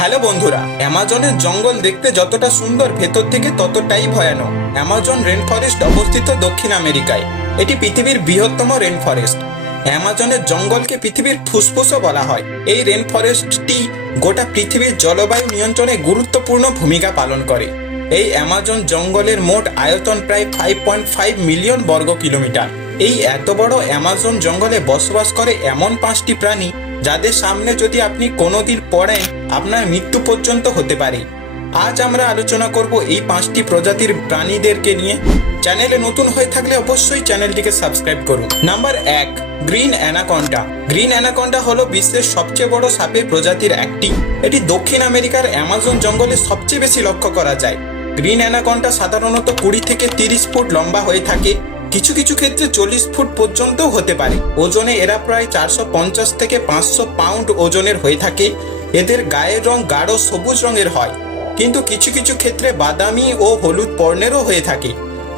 Hello বন্ধুরা, অ্যামাজনের জঙ্গল দেখতে যতটা সুন্দর ভেতর থেকে ততটাই ভয়ানক। অ্যামাজন রেন ফরেস্ট অবস্থিত দক্ষিণ আমেরিকায়। এটি পৃথিবীর বৃহত্তম রেন ফরেস্ট অ্যামাজনের জঙ্গলকে পৃথিবীর ফুসফুসও বলা হয়। এই রেন ফরেস্টটি গোটা পৃথিবীর জলবায়ু নিয়ন্ত্রণে গুরুত্বপূর্ণ ভূমিকা পালন করে। এই অ্যামাজন জঙ্গলের মোট আয়তন প্রায় ফাইভ পয়েন্ট ফাইভ মিলিয়ন বর্গ কিলোমিটার এই এত বড় অ্যামাজন জঙ্গলে বসবাস করে এমন পাঁচটি প্রাণী যাদের সামনে যদি আপনি কোনোদিন পড়েন, আপনার মৃত্যু পর্যন্ত হতে পারে। আজ আমরা আলোচনা করব এই পাঁচটি প্রজাতির প্রাণীদেরকে নিয়ে। চ্যানেলে নতুন হয়ে থাকলে অবশ্যই চ্যানেলটিকে সাবস্ক্রাইব করুন। নাম্বার এক, গ্রিন অ্যানাকন্ডা। গ্রিন অ্যানাকন্ডা হলো বিশ্বের সবচেয়ে বড় সাপের প্রজাতির একটি। এটি দক্ষিণ আমেরিকার অ্যামাজন জঙ্গলে সবচেয়ে বেশি লক্ষ্য করা যায়। গ্রিন অ্যানাকন্ডা সাধারণত কুড়ি থেকে তিরিশ ফুট লম্বা হয়ে থাকে। কিছু কিছু ক্ষেত্রে চল্লিশ ফুট পর্যন্তও হতে পারে। ওজনে এরা প্রায় চারশো পঞ্চাশ থেকে পাঁচশো পাউন্ড ওজনের হয়ে থাকে। এদের গায়ের রং গাঢ় সবুজ রঙের হয়। কিন্তু কিছু কিছু ক্ষেত্রে বাদামি ও হলুদ বর্ণেরও হয়ে থাকে।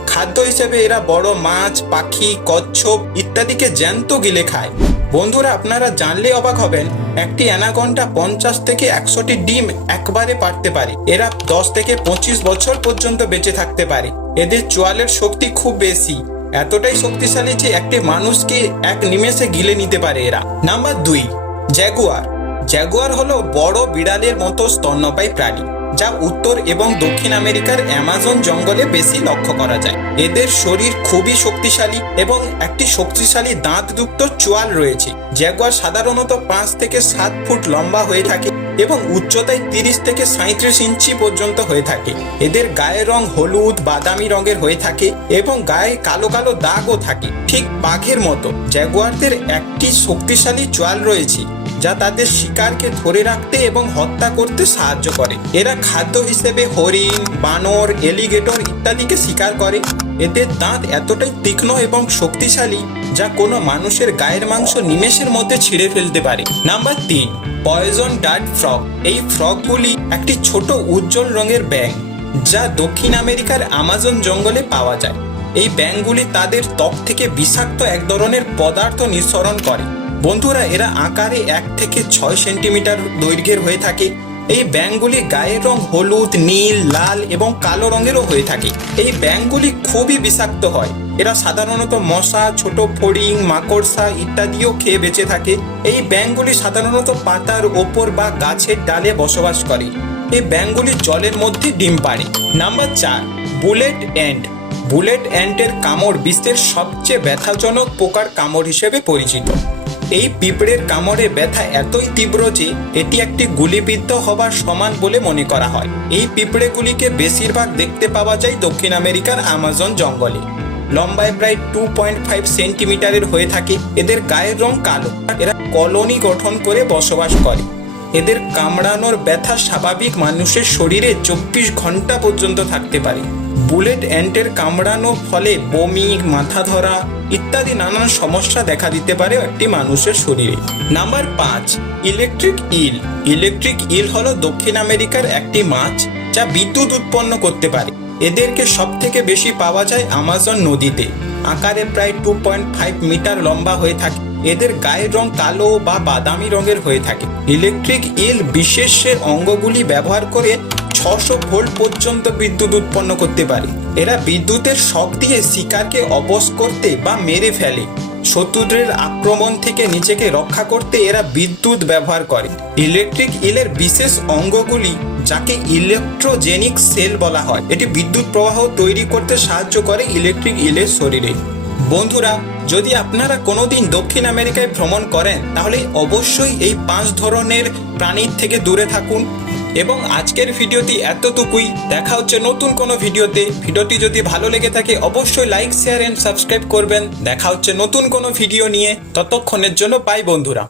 খাদ্য হিসেবে এরা বড় মাছ, পাখি, কচ্ছপ ইত্যাদিকে জ্যান্ত গিলে খায়। বন্ধুরা, আপনারা জানলে অবাক হবেন, একটি অ্যানাকন্ডা পঞ্চাশ থেকে একশোটি ডিম একবারে পারতে পারে। এরা দশ থেকে পঁচিশ বছর পর্যন্ত বেঁচে থাকতে পারে। এদের চোয়ালের শক্তি খুব বেশি। এতটাই শক্তিশালী যে একটি মানুষকে এক নিমেষে গিলে নিতে পারে এরা। নাম্বার দুই, জ্যাগুয়ার। জ্যাগুয়ার হলো বড় বিড়ালের মতো স্তন্যপায়ী প্রাণী। যা উত্তর এবং দক্ষিণ আমেরিকার অ্যামাজন জঙ্গলে বেশি লক্ষ্য করা যায়। এদের শরীর খুবই শক্তিশালী এবং একটি শক্তিশালী দাঁতযুক্ত চোয়াল রয়েছে। জ্যাগুয়ার সাধারণত পাঁচ থেকে সাত ফুট লম্বা হয়ে থাকে এবং উচ্চতায় তিরিশ থেকে সাঁত্রিশ ইঞ্চি পর্যন্ত হয়ে থাকে। এদের গায়ের রং হলুদ, বাদামি রঙের হয়ে থাকে এবং গায়ে কালো কালো দাগও থাকে, ঠিক বাঘের মতো। জ্যাগুয়ারদের একটি শক্তিশালী চোয়াল রয়েছে। যা তাদের শিকারকে ধরে রাখতে এবং হত্যা করতে সাহায্য করে। এরা খাদ্য হিসেবে হরিণ, বানর এলিগেটর ইত্যাদিকে শিকার করে। এদের দাঁত এতটাই তীক্ষ্ণ এবং শক্তিশালী যা কোনো মানুষের গায়ের মাংস নিমেষের মধ্যে ছিঁড়ে ফেলতে পারে। নাম্বার তিন, পয়জন ডার্ট ফ্রগ। এই ফ্রগগুলি একটি ছোট উজ্জ্বল রঙের ব্যাঙ, যা দক্ষিণ আমেরিকার আমাজন জঙ্গলে পাওয়া যায়। এই ব্যাঙগুলি তাদের ত্বক থেকে বিষাক্ত এক ধরনের পদার্থ নিঃসরণ করে। বন্ধুরা, এরা আকারে এক থেকে ছয় সেন্টিমিটার দৈর্ঘ্যের হয়ে থাকে। এই ব্যাঙগুলি গায়ের রং হলুদ, নীল, লাল এবং কালো রঙেরও হয়ে থাকে। এই ব্যাঙগুলি খুবই বিষাক্ত হয়। এরা সাধারণত মশা, ছোট ফড়িং, মাকড়সা ইত্যাদিও খেয়ে বেঁচে থাকে। এই ব্যাঙগুলি সাধারণত পাতার ওপর বা গাছের ডালে বসবাস করে। এই ব্যাঙগুলি জলের মধ্যে ডিম পাড়ে। নাম্বার চার, বুলেট এন্ড। বুলেট অ্যান্টের কামড় বিশ্বের সবচেয়ে ব্যথাজনক পোকার কামড় হিসেবে পরিচিত। এই পিঁপড়ের কামড়ে ব্যথা এতই তীব্র যে এটি একটি গুলিবিদ্ধ হবার সমান বলে মনে করা হয়। এই পিঁপড়েগুলিকে বেশিরভাগ দেখতে পাওয়া যায় দক্ষিণ আমেরিকার আমাজন জঙ্গলে। লম্বায় প্রায় টু পয়েন্ট ফাইভ সেন্টিমিটারের হয়ে থাকে। এদের গায়ের রং কালো। এরা কলোনি গঠন করে বসবাস করে। এদের কামড়ানোর ব্যথা স্বাভাবিক মানুষের শরীরে চব্বিশ ঘণ্টা পর্যন্ত থাকতে পারে। বুলেট অ্যান্টের কামড়ানোর ফলে বমি, মাথা ধরা ইত্যাদি নানান সমস্যা দেখা দিতে পারে একটি মানুষের শরীরে। নাম্বার পাঁচ, ইলেকট্রিক ইল। ইলেকট্রিক ইল হলো দক্ষিণ আমেরিকার একটি মাছ যা বিদ্যুৎ উৎপন্ন করতে পারে। এদেরকে সব থেকে বেশি পাওয়া যায় আমাজন নদীতে। আকারে প্রায় টু পয়েন্ট ফাইভ মিটার লম্বা হয়ে থাকে। এদের গায়ের রং কালো বা বাদামি রঙের হয়ে থাকে। ইলেকট্রিক ইল বিশেষের অঙ্গগুলি ব্যবহার করে ছশো ভোল্ট পর্যন্ত বিদ্যুৎ উৎপন্ন করতে পারে। এরা বিদ্যুতের শখ দিয়ে শিকারকে অবশ করতে বা মেরে ফেলে। শত্রুদের আক্রমণ থেকে নিজেকে রক্ষা করতে এরা বিদ্যুৎ ব্যবহার করে। ইলেকট্রিক ইলের বিশেষ অঙ্গগুলি, যাকে ইলেকট্রোজেনিক সেল বলা হয়, এটি বিদ্যুৎ প্রবাহ তৈরি করতে সাহায্য করে ইলেকট্রিক ইলের শরীরে। বন্ধুরা যদি আপনারা কোনোদিন দক্ষিণ আমেরিকায় ভ্রমণ করেন, তাহলে অবশ্যই এই পাঁচ ধরনের প্রাণীর থেকে দূরে থাকুন। এবং আজকের ভিডিওটি এতটুকুই। দেখা হচ্ছে নতুন কোনো ভিডিওতে। ভিডিওটি যদি ভালো লেগে থাকে, অবশ্যই লাইক, শেয়ার অ্যান্ড সাবস্ক্রাইব করবেন। দেখা হচ্ছে নতুন কোনো ভিডিও নিয়ে। ততক্ষণের জন্য পাই বন্ধুরা।